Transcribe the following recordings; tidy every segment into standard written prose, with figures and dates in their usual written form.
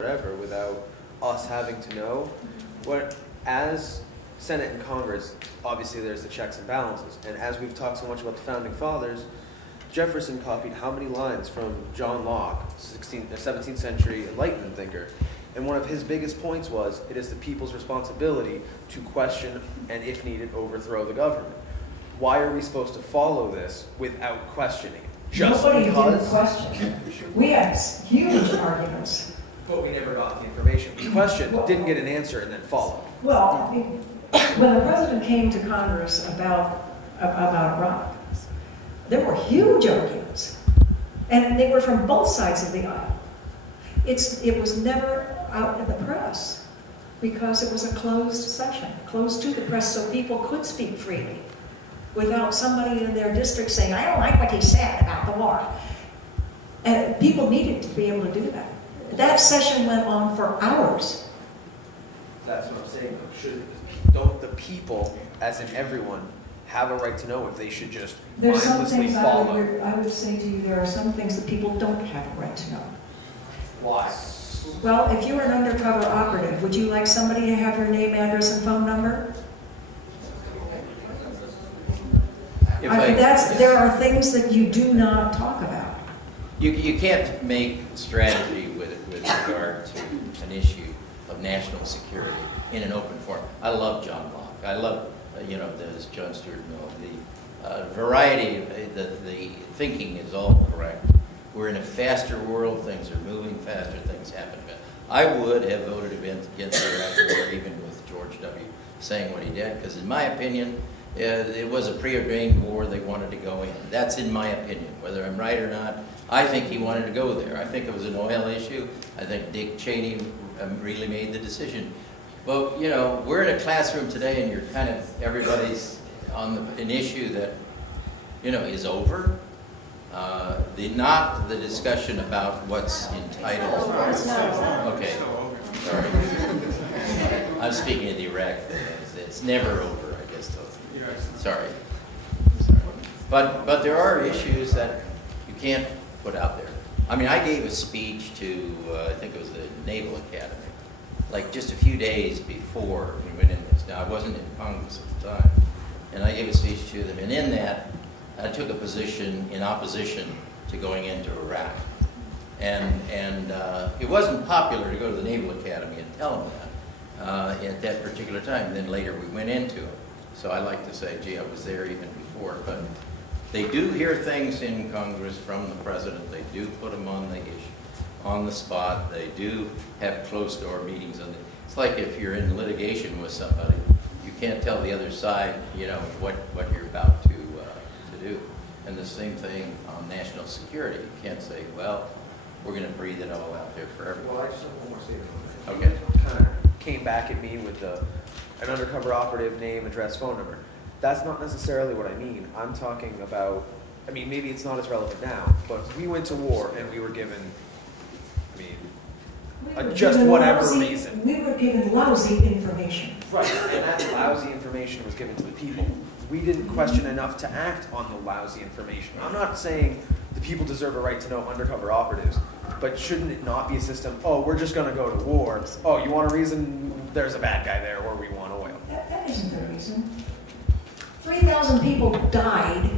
whatever without us having to know. What, as Senate and Congress, obviously there's the checks and balances, and as we've talked so much about the Founding Fathers, Jefferson copied how many lines from John Locke, 17th century Enlightenment thinker, and one of his biggest points was, it is the people's responsibility to question and, if needed, overthrow the government. Why are we supposed to follow this without questioning it? Just Nobody because? did question. We had huge arguments. But we never got the information. We questioned, didn't get an answer, and then followed. Well, I mean, when the president came to Congress about Iraq, there were huge arguments. And they were from both sides of the aisle. It was never out in the press because it was a closed session, closed to the press so people could speak freely without somebody in their district saying, I don't like what he said about the war. And people needed to be able to do that. That session went on for hours. That's what I'm saying. Don't the people, as in everyone, have a right to know if they should just mindlessly follow? I would say to you, there are some things that people don't have a right to know. Why? Well, if you were an undercover operative, would you like somebody to have your name, address, and phone number? There are things that you do not talk about. You can't make strategy with regard to an issue of national security in an open forum. I love John Locke. I love, there's John Stuart Mill. The variety, the thinking is all correct. We're in a faster world. Things are moving faster. Things happen. I would have voted against the Iraq War even with George W. saying what he did, because in my opinion, it was a preordained war. They wanted to go in. That's in my opinion. Whether I'm right or not, I think he wanted to go there. I think it was an oil issue. I think Dick Cheney really made the decision. But, we're in a classroom today and you're kind of, everybody's on an issue that, is over. Not the discussion about what's entitled. Okay, sorry. I'm speaking of the Iraq thing. It's never over, I guess. Sorry. But there are issues that you can't put out there. I mean, I gave a speech to, I think it was the Naval Academy, like just a few days before we went in this. Now, I wasn't in Congress at the time, and I gave a speech to them, and in that, I took a position in opposition to going into Iraq. And it wasn't popular to go to the Naval Academy and tell them that at that particular time. And then later we went into it. So I like to say, gee, I was there even before. But they do hear things in Congress from the president. They do put them on the issue, on the spot. They do have closed-door meetings. It's like if you're in litigation with somebody, you can't tell the other side, what you're about to do. And the same thing on national security. You can't say, well, we're going to breathe it all out there for everyone. Well, I just have one more statement. Okay. You kind of came back at me with an undercover operative name, address, phone number. That's not necessarily what I mean. I'm talking about, maybe it's not as relevant now, but we went to war and we were given, just whatever reason. We were given lousy information. Right, and that lousy information was given to the people. We didn't question enough to act on the lousy information. I'm not saying the people deserve a right to know undercover operatives, but shouldn't it not be a system, oh, we're just going to go to war. Oh, you want a reason? There's a bad guy there, or we want oil. That isn't the reason. 3,000 people died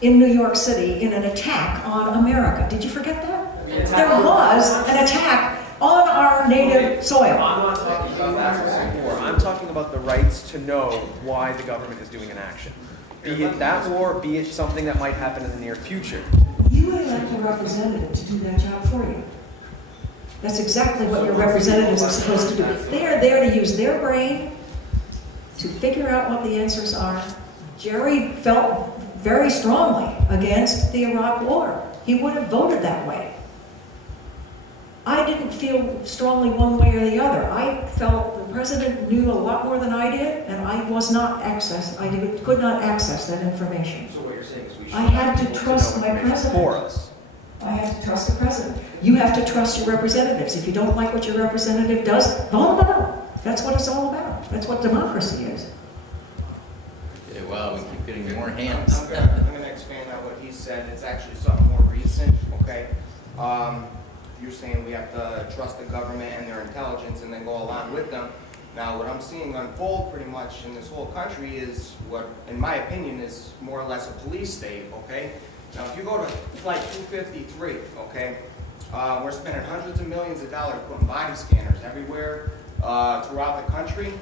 in New York City in an attack on America. Did you forget that? There was an attack on our native soil. I'm not talking about that war. I'm talking about the rights to know why the government is doing an action. Be it that war, be it something that might happen in the near future. You elect a representative to do that job for you. That's exactly what your representatives are supposed to do. They are there to use their brain to figure out what the answers are. Jerry felt very strongly against the Iraq War. He would have voted that way. I didn't feel strongly one way or the other. I felt the president knew a lot more than I did, and I was not could not access that information. So what you're saying is we should I had to trust my president. For us. I have to trust the president. You have to trust your representatives. If you don't like what your representative does, vote them out. That's what it's all about. That's what democracy is. Okay, well, we keep getting more hands. I'm going to expand on what he said. It's actually something more recent, okay? you're saying we have to trust the government and their intelligence and then go along with them. Now, what I'm seeing unfold pretty much in this whole country is what, in my opinion, is more or less a police state, okay? Now, if you go to flight 253, okay, we're spending hundreds of millions of dollars putting body scanners everywhere throughout the country.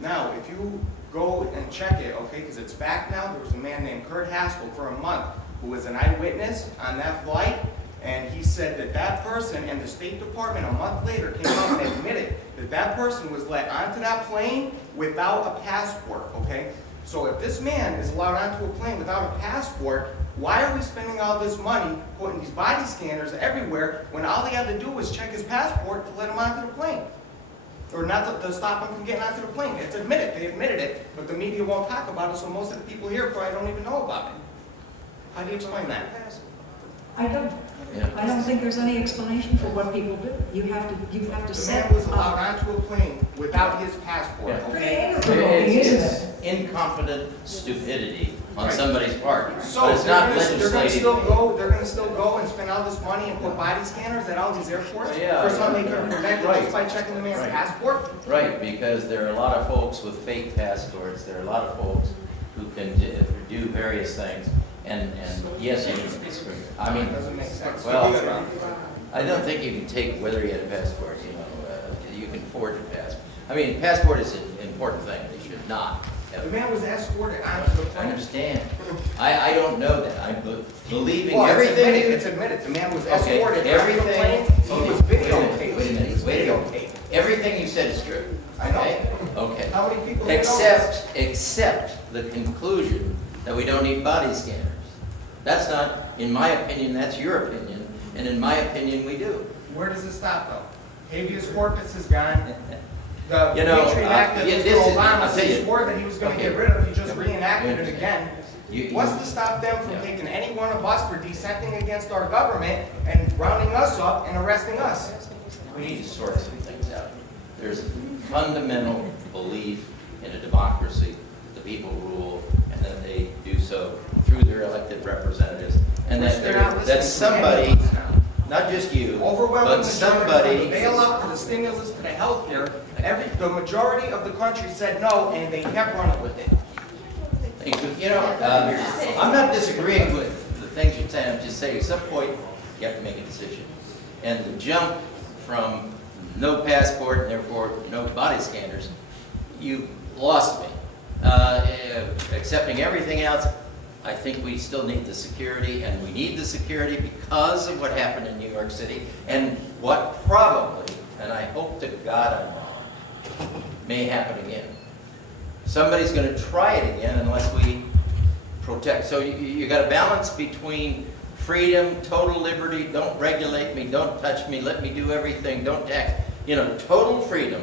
Now, if you go and check it, okay, because it's back now, there was a man named Kurt Haskell for a month who was an eyewitness on that flight, and he said that that person and the State Department a month later came out and admitted that that person was let onto that plane without a passport, okay? So if this man is allowed onto a plane without a passport, why are we spending all this money putting these body scanners everywhere when all they had to do was check his passport to let him onto the plane? Or not to stop him from getting onto the plane. It's admitted, they admitted it, but the media won't talk about it, so most of the people here probably don't even know about it. How do you explain that? I don't. Yeah. I don't think there's any explanation for what people do. You have to The set man was allowed onto a plane without his passport, Yeah. okay? It's incompetent stupidity on somebody's part, So but it's not they're gonna legislative. they're gonna still go and spend all this money and put body scanners at all these airports Yeah. for something they can prevent it just by checking the man's Right. passport? Right, because there are a lot of folks with fake passports, there are a lot of folks who can do various things, and yes, you need to disagree. I mean, It doesn't make sense. well, I don't think you can take whether you had a passport, you know, you can forge a passport. I mean, passport is an important thing, they should not have. The man was escorted onto the I plane. understand. I don't know that. I'm believing Well, everything. it's admitted. The man was Okay, escorted everything. onto the plane. He was videotaped. Wait a minute, He was wait a minute. videotaped. Everything you said is true. I know. Okay? Okay. How many people do you know? Except the conclusion that we don't need body scanners. That's not, in my opinion, that's your opinion, and in my opinion, we do. Where does it stop, though? Habeas corpus is gone. The You know, Patriot Act that yeah, Mr. this is- Obama I'll tell you. swore that he was going to Okay. get rid of, he just reenacted it again. You- What's to stop them from Yeah. taking any one of us for dissenting against our government and rounding us up and arresting us? We need to sort some things out. There's a fundamental belief in a democracy that the people rule and that they do so through their elected representatives, and Which that they're not listening that to somebody, any of us now. not just you, Overwhelming but majority, somebody. from the bailout to the stimulus to the health care, the majority of the country said no, and they kept running with it. You know, I'm not disagreeing with the things you're saying. I'm just saying at some point you have to make a decision. And the jump from no passport and therefore no body scanners, you lost me. Accepting everything else, I think we still need the security, and we need the security because of what happened in New York City and what probably, and I hope to God I'm wrong, may happen again. Somebody's going to try it again unless we protect. So you got a balance between freedom, total liberty, don't regulate me, don't touch me, let me do everything, don't tax. You know, total freedom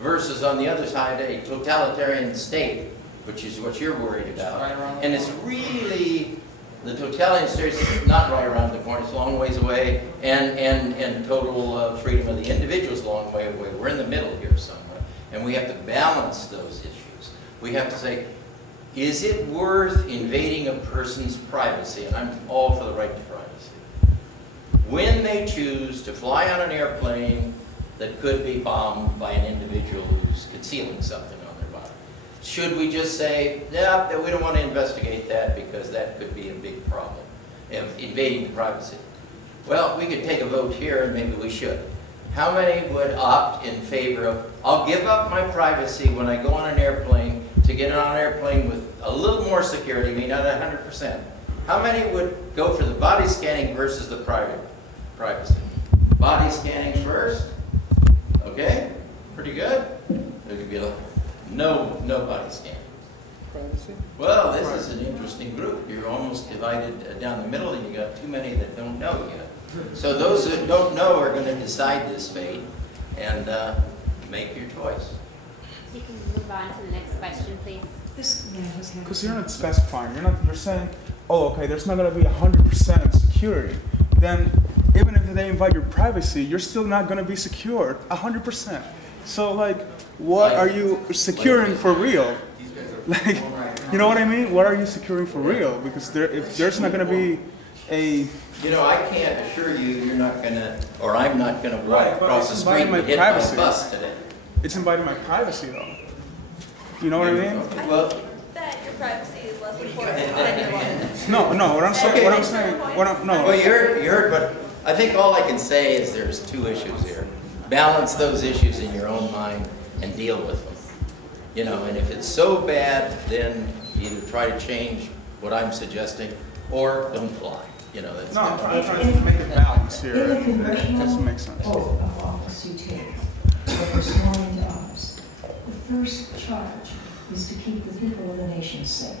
versus on the other side a totalitarian state, which is what you're worried about. Right around the And it's really, the totalitarian state is not right around the corner, it's a long ways away, and total freedom of the individual is a long way away. We're in the middle here somewhere, and we have to balance those issues. We have to say, is it worth invading a person's privacy? And I'm all for the right to privacy. When they choose to fly on an airplane that could be bombed by an individual who's concealing something on their body, should we just say, yeah, we don't want to investigate that because that could be a big problem of invading the privacy? Well, we could take a vote here and maybe we should. How many would opt in favor of, I'll give up my privacy when I go on an airplane to get on an airplane with a little more security, maybe not 100%. How many would go for the body scanning versus the privacy? Body scanning first, okay? Pretty good. There could be a no body scanning. Privacy? Well, this is an interesting group. You're almost divided down the middle, and you got too many that don't know yet. So those that don't know are going to decide this fate and make your choice. You can move on to the next question, please. This man has had. Because you're not specifying. You're saying, oh, okay, there's not going to be 100% security. Then, even if they invite your privacy, you're still not going to be secured 100%. So, like, what are you securing for real? Like, you know what I mean? What are you securing for real? Because if there's not going to be a You know, I can't assure you you're not gonna, or I'm not gonna walk Right, but across the it's street inviting my and hit my privacy. bus today. it's inviting my privacy though. You know what I mean? Okay, well, That your privacy is less important than your life. No. What I'm saying, Okay. no. well, you heard, but I think all I can say is there's two issues here. Balance those issues in your own mind and deal with them. You know, and if it's so bad, then either try to change what I'm suggesting or don't fly. You know, that's No, I'm kind of- trying to make a balance here. In the It congressional doesn't make sense. oath of office you take, that was sworn into office, the first charge is to keep the people of the nation safe.